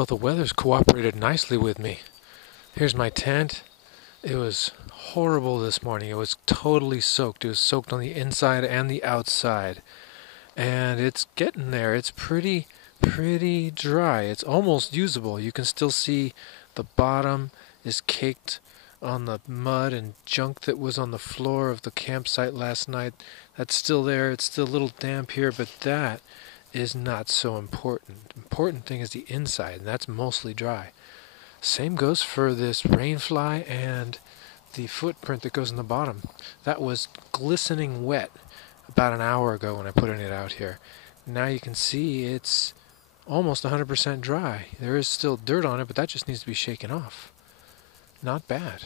Well, the weather's cooperated nicely with me. Here's my tent. It was horrible this morning. It was totally soaked. It was soaked on the inside and the outside. And it's getting there. It's pretty dry. It's almost usable. You can still see the bottom is caked on the mud and junk that was on the floor of the campsite last night. That's still there. It's still a little damp here, but that is not so important. Important thing is the inside, and that's mostly dry. Same goes for this rainfly and the footprint that goes in the bottom. That was glistening wet about an hour ago when I put it out here. Now you can see it's almost 100% dry. There is still dirt on it, but that just needs to be shaken off. Not bad.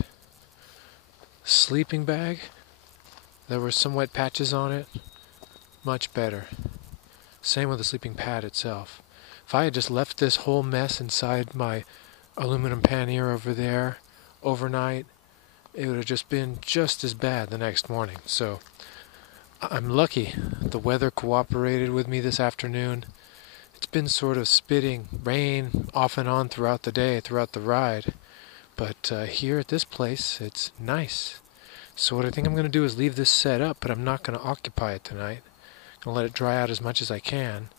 Sleeping bag, there were some wet patches on it. Much better. Same with the sleeping pad itself. If I had just left this whole mess inside my aluminum pannier over there overnight, it would have just been just as bad the next morning. So I'm lucky the weather cooperated with me this afternoon. It's been sort of spitting rain off and on throughout the day, throughout the ride. But here at this place, it's nice. So what I think I'm going to do is leave this set up, but I'm not going to occupy it tonight. I'm going to let it dry out as much as I can,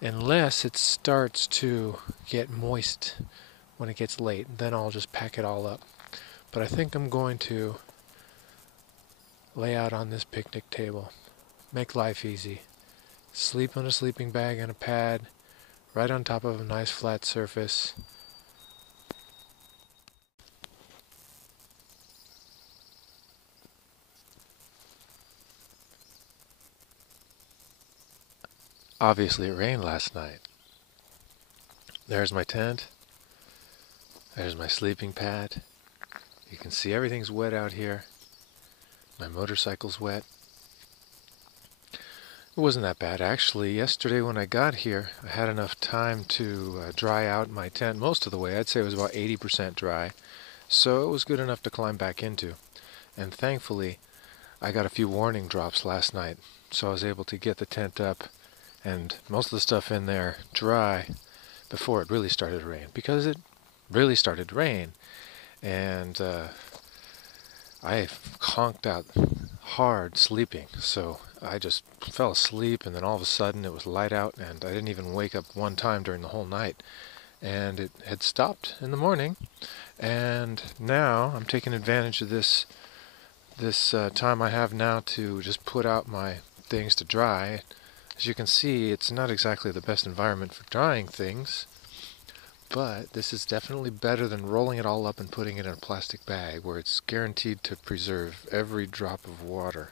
unless it starts to get moist when it gets late. Then I'll just pack it all up. But I think I'm going to lay out on this picnic table. Make life easy. Sleep on a sleeping bag and a pad, right on top of a nice flat surface. Obviously it rained last night. There's my tent. There's my sleeping pad. You can see everything's wet out here. My motorcycle's wet. It wasn't that bad actually. Yesterday when I got here, I had enough time to dry out my tent most of the way. I'd say it was about 80% dry. So it was good enough to climb back into. And thankfully, I got a few warning drops last night. So I was able to get the tent up and most of the stuff in there dry before it really started to rain. Because it really started to rain. And I conked out hard sleeping, so I just fell asleep, and then all of a sudden it was light out, and I didn't even wake up one time during the whole night. And it had stopped in the morning, and now I'm taking advantage of this time I have now to just put out my things to dry. As you can see, it's not exactly the best environment for drying things, but this is definitely better than rolling it all up and putting it in a plastic bag where it's guaranteed to preserve every drop of water.